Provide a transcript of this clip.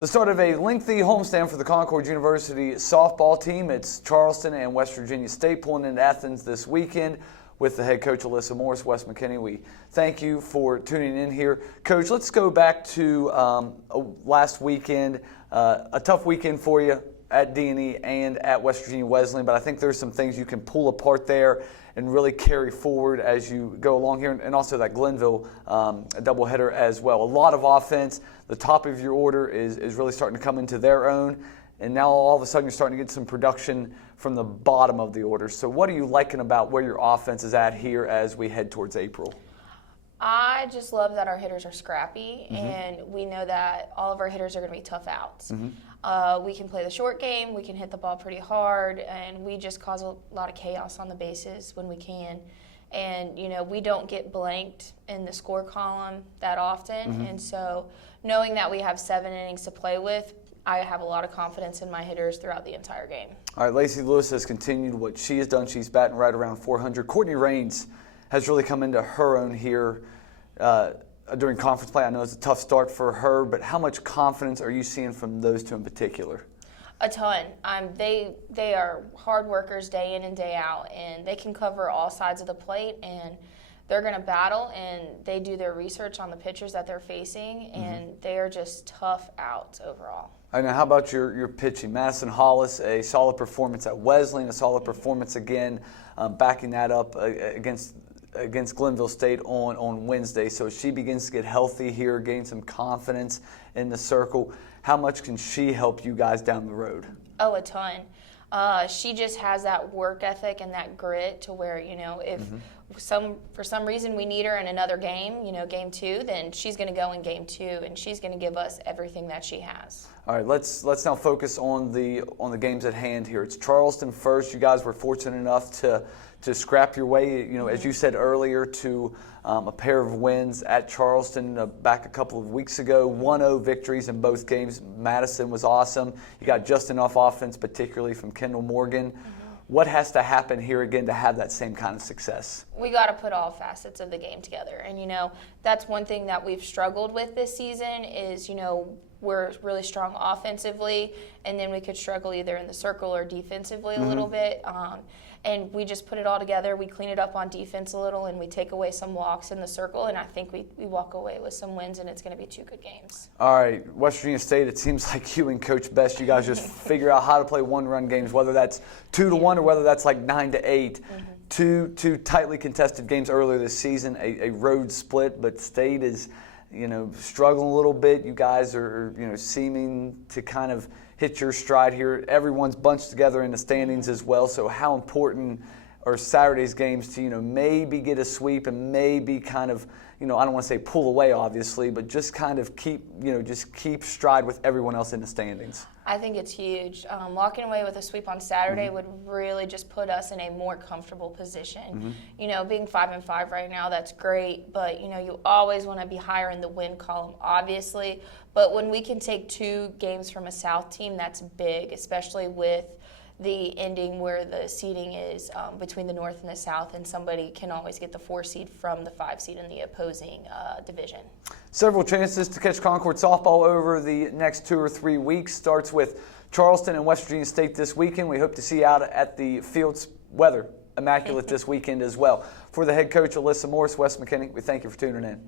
The start of a lengthy homestand for the Concord University softball team. It's Charleston and West Virginia State pulling into Athens this weekend with the head coach Alyssa Morris. Wes McKinney, we thank you for tuning in here. Coach, let's go back to last weekend, a tough weekend for you at D&E and at West Virginia Wesleyan, but I think there's some things you can pull apart there and really carry forward as you go along here, and also that Glenville doubleheader as well. A lot of offense. The top of your order is really starting to come into their own, and now all of a sudden you're starting to get some production from the bottom of the order. So what are you liking about where your offense is at here as we head towards April? I just love that our hitters are scrappy, and we know that all of our hitters are going to be tough outs. We can play the short game, we can hit the ball pretty hard, and we just cause a lot of chaos on the bases when we can. And, you know, we don't get blanked in the score column that often, and so knowing that we have 7 innings to play with, I have a lot of confidence in my hitters throughout the entire game. All right, Lacey Lewis has continued what she has done. She's batting right around 400. Courtney Raines has really come into her own here during conference play. I know it's a tough start for her, but how much confidence are you seeing from those two in particular? A ton. They are hard workers day in and day out, and they can cover all sides of the plate, and they're going to battle, and they do their research on the pitchers that they're facing, and they are just tough outs overall. I know. How about your pitching? Madison Hollis, a solid performance at Wesleyan, a solid performance again, backing that up against Glenville State on Wednesday. So as she begins to get healthy here, gain some confidence in the circle, how much can she help you guys down the road? Oh, a ton. She just has that work ethic and that grit to where, you know, if for some reason we need her in another game, you know, game 2, then she's going to go in game 2, and she's going to give us everything that she has. All right, let's now focus on the games at hand here. It's Charleston first. You guys were fortunate enough to scrap your way, you know, as you said earlier, to a pair of wins at Charleston back a couple of weeks ago. 1-0 victories in both games. Madison was awesome. You got just enough offense, particularly from Kendall Morgan. What has to happen here again to have that same kind of success? We got to put all facets of the game together. And, you know, that's one thing that we've struggled with this season is, you know, we're really strong offensively, and then we could struggle either in the circle or defensively a little bit. And we just put it all together. We clean it up on defense a little, and we take away some walks in the circle, and I think we walk away with some wins, and it's going to be 2 good games. All right, West Virginia State, it seems like you and Coach Best, you guys just figure out how to play one-run games, whether that's 2-1 or whether that's like 9-8. Two tightly contested games earlier this season, a road split, but State is, you know, struggling a little bit. You guys are, you know, seeming to kind of hit your stride here. Everyone's bunched together in the standings as well. So how important are Saturday's games to, you know, maybe get a sweep and maybe kind of, you know, I don't want to say pull away obviously, but just kind of keep, you know, just keep stride with everyone else in the standings? I think it's huge. Walking away with a sweep on Saturday would really just put us in a more comfortable position. You know, being 5-5 right now, that's great, but, you know, you always want to be higher in the win column, obviously. But when we can take 2 games from a South team, that's big, especially with the ending where the seeding is between the North and the South, and somebody can always get the 4 seed from the 5 seed in the opposing division. Several chances to catch Concord softball over the next 2 or 3 weeks. Starts with Charleston and West Virginia State this weekend. We hope to see you out at the field's weather immaculate this weekend as well. For the head coach, Alyssa Morris, Wes McKinney, we thank you for tuning in.